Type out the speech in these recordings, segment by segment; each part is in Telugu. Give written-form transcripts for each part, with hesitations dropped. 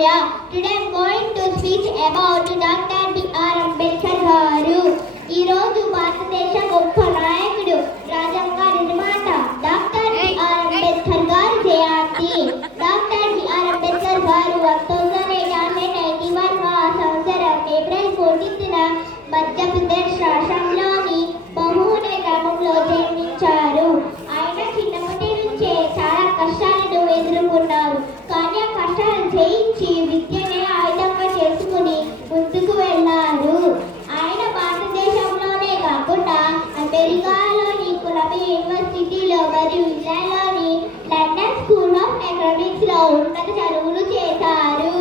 Maurya. Today I am going to speak about Dr. B.R. Ambedkar garu. ఈ రోజు భారతదేశ గొప్ప నాయకుడు రాజ్యాంగ నిర్మాత డాక్టర్ బిఆర్ అంబేద్కర్ గారు జయంతి. డాక్టర్ బిఆర్ అంబేద్కర్ గారు 1891 సంవత్సరం ఏప్రిల్ 14న మధ్యప్రదేశ్ రాష్ట్రంలోని బహునే గ్రామంలో జన్మించారు. ఆయన చిన్నప్పటి నుంచే చాలా కష్టాలను ఎదుర్కొన్నారు. కానీ ఆ కష్టాలను జయించి విద్యనే ఆయుధంగా చేసుకుని ముందుకు వెళ్ళారు. ఆయన భారతదేశంలోనే కాకుండా అమెరికాలోని కొలంబియా యూనివర్సిటీలో మరియు ఇంగ్లాండ్లోని లండన్ స్కూల్ ఆఫ్ ఎకనామిక్స్ లో ఉన్నత చదువులు చేశారు.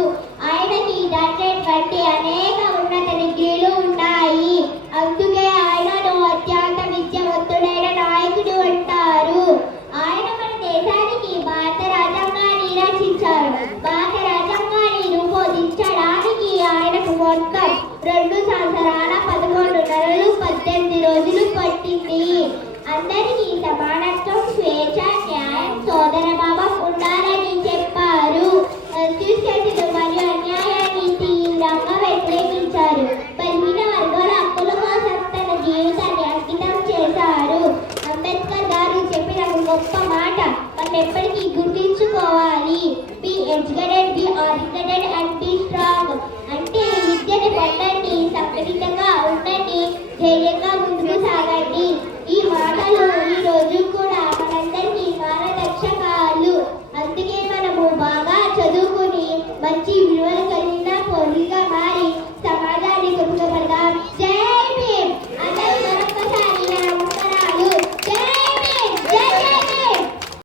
ఆయనకి డాక్టరేట్ వంటి అనేక ఉన్నత డిగ్రీలు ఉన్నాయి. అందుకే ఆయనను అత్యంత విద్యావంతుడైన నాయకుడు అంటారు. ఆయన మన దేశానికి భారత రాజ్యాంగాన్ని రచించారు. భారత రాజ్యాంగాన్ని రూపొందించడానికి ఆయనకు మొత్తం 2 సంవత్సరాల 11 నెలలు 18 రోజులు పట్టింది. అందరికీ సమానత్వం, స్వేచ్ఛ, న్యాయం, సోదరభావం ఉండాలని చెప్పారు. అత్యున్నతులు మరియు అన్యాయాన్ని తీవ్రంగా వ్యతిరేకించారు. బలహీన వర్గాల హక్కుల కోసం తన జీవితాన్ని అంకితం చేశారు. అంబేద్కర్ గారు చెప్పిన గొప్ప మాట మనం ఎప్పటికీ గుర్తుంచుకోవాలి. Be educated, be organised and be strong. అంటే విద్యను పొందండి, సంఘటితంగా ఉండండి, ధైర్యంగా ముందుకు సాగండి. ఈ మాటలు ఈ రోజు కూడా మనందరికీ మార్గదర్శకాలు. అందుకే మనము బాగా చదువుకుని మంచి విలువల